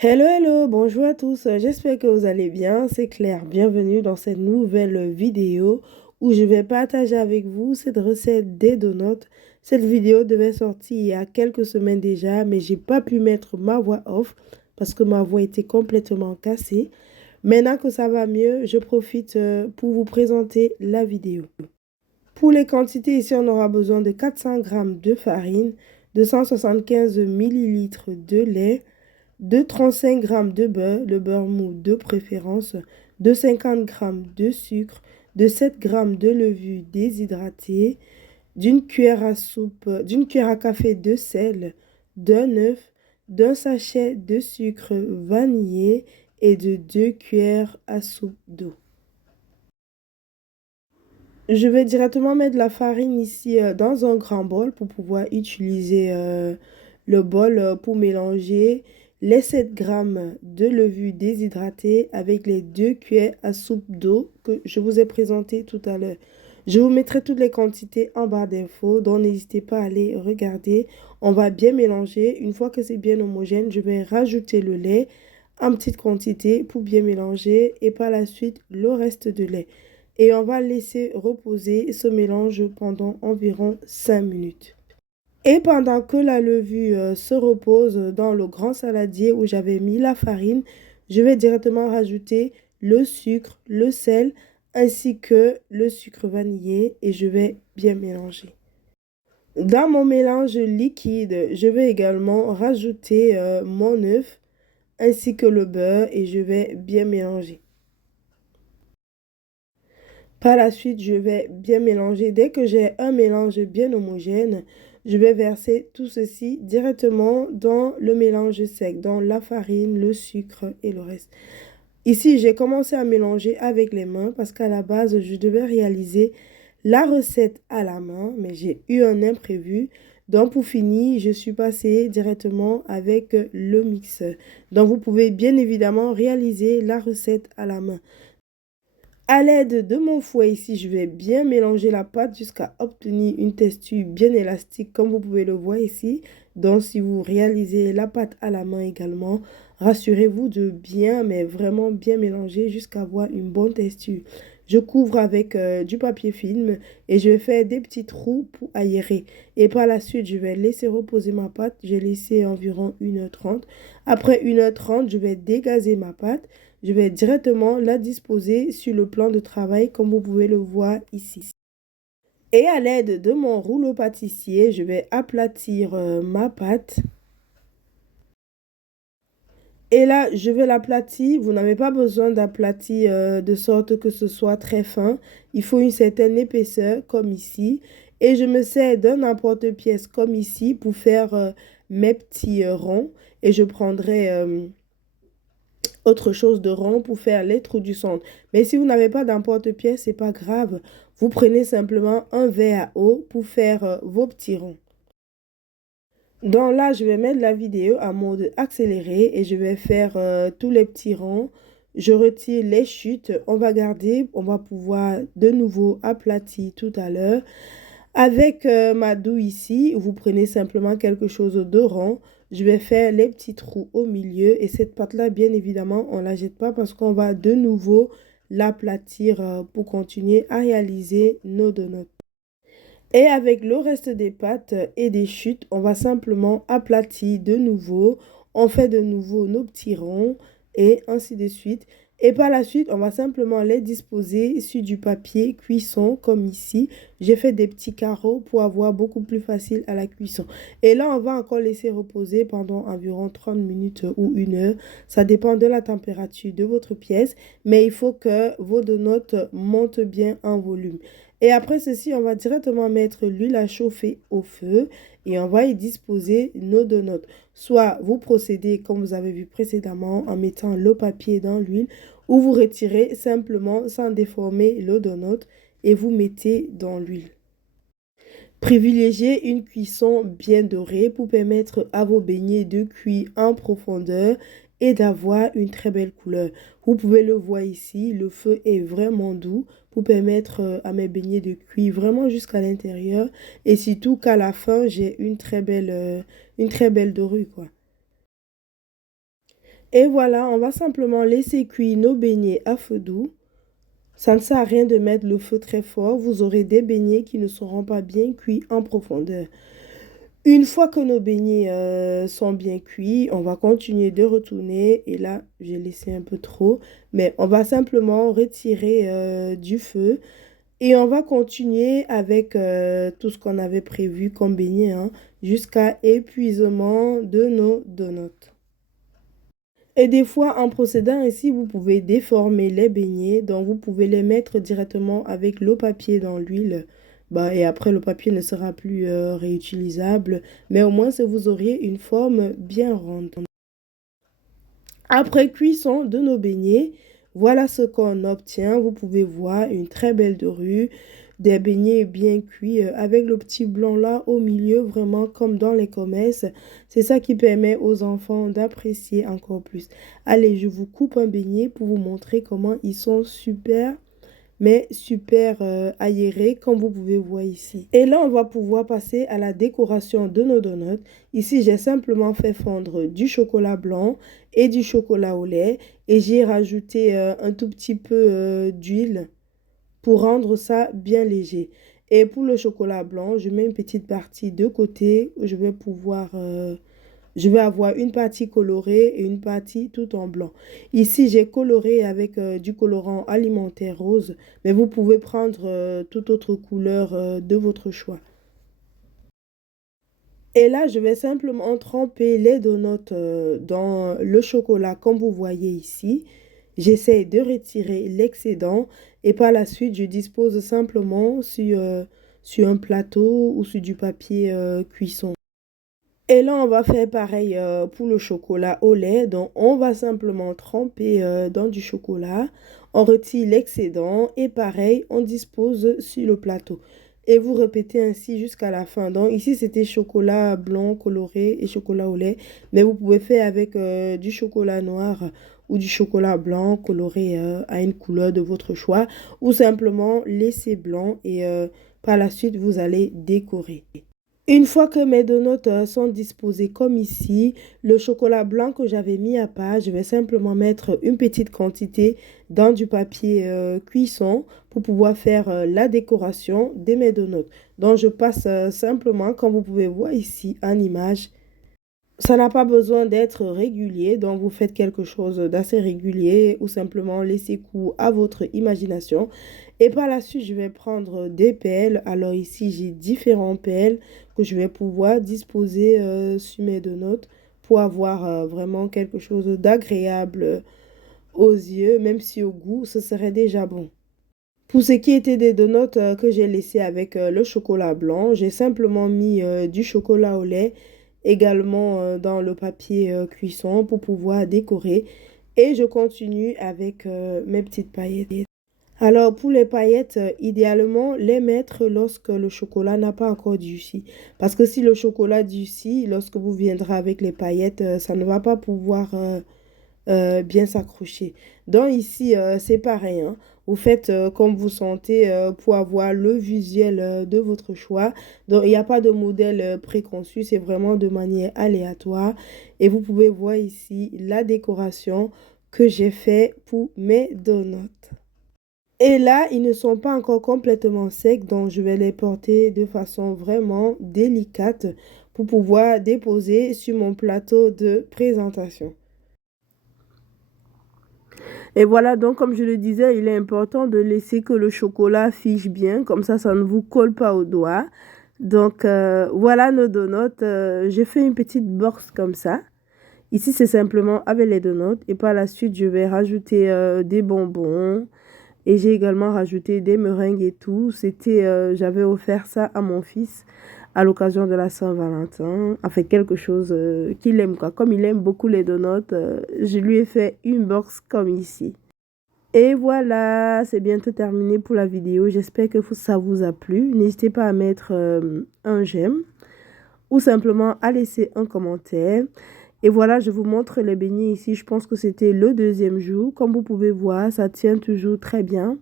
Hello, hello, bonjour à tous, j'espère que vous allez bien, c'est Claire, bienvenue dans cette nouvelle vidéo où je vais partager avec vous cette recette des donuts. Cette vidéo devait sortir il y a quelques semaines déjà, mais j'ai pas pu mettre ma voix off parce que ma voix était complètement cassée. Maintenant que ça va mieux, je profite pour vous présenter la vidéo. Pour les quantités, ici on aura besoin de 400 g de farine, de 175 ml de lait, de 35 g de beurre, le beurre mou de préférence, de 50 g de sucre, de 7 g de levure déshydratée, d'une cuillère à soupe, d'une cuillère à café de sel, d'un œuf, d'un sachet de sucre vanillé et de 2 cuillères à soupe d'eau. Je vais directement mettre la farine ici dans un grand bol pour pouvoir utiliser le bol pour mélanger les 7 grammes de levure déshydratée avec les 2 cuillères à soupe d'eau que je vous ai présenté tout à l'heure. Je vous mettrai toutes les quantités en barre d'infos, donc n'hésitez pas à aller regarder. On va bien mélanger. Une fois que c'est bien homogène, je vais rajouter le lait en petite quantité pour bien mélanger et par la suite le reste de lait. Et on va laisser reposer ce mélange pendant environ 5 minutes. Et pendant que la levure se repose dans le grand saladier où j'avais mis la farine, je vais directement rajouter le sucre, le sel ainsi que le sucre vanillé et je vais bien mélanger. Dans mon mélange liquide, je vais également rajouter mon œuf ainsi que le beurre et je vais bien mélanger. Par la suite, je vais bien mélanger. Dès que j'ai un mélange bien homogène, je vais verser tout ceci directement dans le mélange sec, dans la farine, le sucre et le reste. Ici, j'ai commencé à mélanger avec les mains parce qu'à la base, je devais réaliser la recette à la main, mais j'ai eu un imprévu. Donc, pour finir, je suis passée directement avec le mixeur. Donc, vous pouvez bien évidemment réaliser la recette à la main. À l'aide de mon fouet ici, je vais bien mélanger la pâte jusqu'à obtenir une texture bien élastique comme vous pouvez le voir ici. Donc si vous réalisez la pâte à la main également, rassurez-vous de bien, mais vraiment bien mélanger jusqu'à avoir une bonne texture. Je couvre avec du papier film et je vais faire des petits trous pour aérer. Et par la suite, je vais laisser reposer ma pâte. J'ai laissé environ 1h30. Après 1h30, je vais dégazer ma pâte. Je vais directement la disposer sur le plan de travail comme vous pouvez le voir ici. Et à l'aide de mon rouleau pâtissier, je vais aplatir ma pâte. Et là, je vais l'aplatir. Vous n'avez pas besoin d'aplatir de sorte que ce soit très fin. Il faut une certaine épaisseur comme ici. Et je me sers d'un emporte-pièce comme ici pour faire mes petits ronds. Et je prendrai autre chose de rond pour faire les trous du centre. Mais si vous n'avez pas d'emporte-pièce, c'est pas grave. Vous prenez simplement un verre à eau pour faire vos petits ronds. Donc là, je vais mettre la vidéo en mode accéléré et je vais faire tous les petits ronds. Je retire les chutes. On va garder, on va pouvoir de nouveau aplatir tout à l'heure. Avec ma douille ici, vous prenez simplement quelque chose de rond. Je vais faire les petits trous au milieu. Et cette pâte-là, bien évidemment, on ne la jette pas parce qu'on va de nouveau l'aplatir pour continuer à réaliser nos donuts. Et avec le reste des pâtes et des chutes, on va simplement aplatir de nouveau. On fait de nouveau nos petits ronds et ainsi de suite. Et par la suite, on va simplement les disposer sur du papier cuisson comme ici. J'ai fait des petits carreaux pour avoir beaucoup plus facile à la cuisson. Et là, on va encore laisser reposer pendant environ 30 minutes ou 1 heure. Ça dépend de la température de votre pièce. Mais il faut que vos donuts montent bien en volume. Et après ceci, on va directement mettre l'huile à chauffer au feu et on va y disposer nos donuts. Soit vous procédez comme vous avez vu précédemment en mettant le papier dans l'huile ou vous retirez simplement sans déformer le donut et vous mettez dans l'huile. Privilégiez une cuisson bien dorée pour permettre à vos beignets de cuire en profondeur et d'avoir une très belle couleur. Vous pouvez le voir ici, le feu est vraiment doux pour permettre à mes beignets de cuire vraiment jusqu'à l'intérieur et surtout qu'à la fin, j'ai une très belle dorure quoi. Et voilà, on va simplement laisser cuire nos beignets à feu doux. Ça ne sert à rien de mettre le feu très fort. Vous aurez des beignets qui ne seront pas bien cuits en profondeur. Une fois que nos beignets sont bien cuits, on va continuer de retourner. Et là, j'ai laissé un peu trop. Mais on va simplement retirer du feu. Et on va continuer avec tout ce qu'on avait prévu comme beignets, hein, jusqu'à épuisement de nos donuts. Et des fois, en procédant ainsi, vous pouvez déformer les beignets. Donc, vous pouvez les mettre directement avec le papier dans l'huile. Bah, et après, le papier ne sera plus réutilisable. Mais au moins, vous auriez une forme bien ronde. Après cuisson de nos beignets, voilà ce qu'on obtient. Vous pouvez voir une très belle dorure, des beignets bien cuits avec le petit blanc là au milieu, vraiment comme dans les commerces. C'est ça qui permet aux enfants d'apprécier encore plus. Allez, je vous coupe un beignet pour vous montrer comment ils sont super mais super aéré comme vous pouvez voir ici. Et là, on va pouvoir passer à la décoration de nos donuts. Ici, j'ai simplement fait fondre du chocolat blanc et du chocolat au lait et j'ai rajouté un tout petit peu d'huile pour rendre ça bien léger. Et pour le chocolat blanc, je mets une petite partie de côté où je vais pouvoir je vais avoir une partie colorée et une partie tout en blanc. Ici, j'ai coloré avec du colorant alimentaire rose, mais vous pouvez prendre toute autre couleur de votre choix. Et là, je vais simplement tremper les donuts dans le chocolat comme vous voyez ici. J'essaie de retirer l'excédent et par la suite, je dispose simplement sur un plateau ou sur du papier cuisson. Et là, on va faire pareil pour le chocolat au lait. Donc, on va simplement tremper dans du chocolat. On retire l'excédent et pareil, on dispose sur le plateau. Et vous répétez ainsi jusqu'à la fin. Donc, ici, c'était chocolat blanc coloré et chocolat au lait. Mais vous pouvez faire avec du chocolat noir ou du chocolat blanc coloré à une couleur de votre choix. Ou simplement laisser blanc et par la suite, vous allez décorer. Une fois que mes donuts sont disposés comme ici, le chocolat blanc que j'avais mis à part, je vais simplement mettre une petite quantité dans du papier cuisson pour pouvoir faire la décoration de mes donuts. Donc, je passe simplement, comme vous pouvez voir ici en image, ça n'a pas besoin d'être régulier, donc vous faites quelque chose d'assez régulier ou simplement laissez cours à votre imagination. Et par la suite, je vais prendre des pelles. Alors ici, j'ai différents pelles que je vais pouvoir disposer sur mes donuts pour avoir vraiment quelque chose d'agréable aux yeux, même si au goût, ce serait déjà bon. Pour ce qui était des donuts que j'ai laissés avec le chocolat blanc, j'ai simplement mis du chocolat au lait également dans le papier cuisson pour pouvoir décorer. Et je continue avec mes petites paillettes. Alors pour les paillettes, idéalement les mettre lorsque le chocolat n'a pas encore durci. Parce que si le chocolat durcit, lorsque vous viendrez avec les paillettes, ça ne va pas pouvoir bien s'accrocher. Donc ici, c'est pareil, hein. Vous faites comme vous sentez pour avoir le visuel de votre choix. Donc, il n'y a pas de modèle préconçu, c'est vraiment de manière aléatoire. Et vous pouvez voir ici la décoration que j'ai fait pour mes donuts. Et là, ils ne sont pas encore complètement secs, donc je vais les porter de façon vraiment délicate pour pouvoir déposer sur mon plateau de présentation. Et voilà, donc comme je le disais, il est important de laisser que le chocolat fiche bien, comme ça ne vous colle pas aux doigts. Donc voilà nos donuts. J'ai fait une petite box comme ça. Ici, c'est simplement avec les donuts. Et par la suite, je vais rajouter des bonbons. Et j'ai également rajouté des meringues et tout. J'avais offert ça à mon fils à l'occasion de la Saint-Valentin. Enfin, quelque chose qu'il aime, quoi. Comme il aime beaucoup les donuts, je lui ai fait une box comme ici. Et voilà, c'est bientôt terminé pour la vidéo. J'espère que ça vous a plu. N'hésitez pas à mettre un j'aime ou simplement à laisser un commentaire. Et voilà, je vous montre les beignets ici. Je pense que c'était le deuxième jour. Comme vous pouvez voir, ça tient toujours très bien.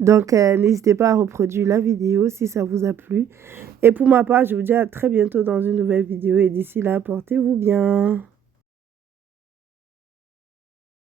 Donc, n'hésitez pas à reproduire la vidéo si ça vous a plu. Et pour ma part, je vous dis à très bientôt dans une nouvelle vidéo. Et d'ici là, portez-vous bien.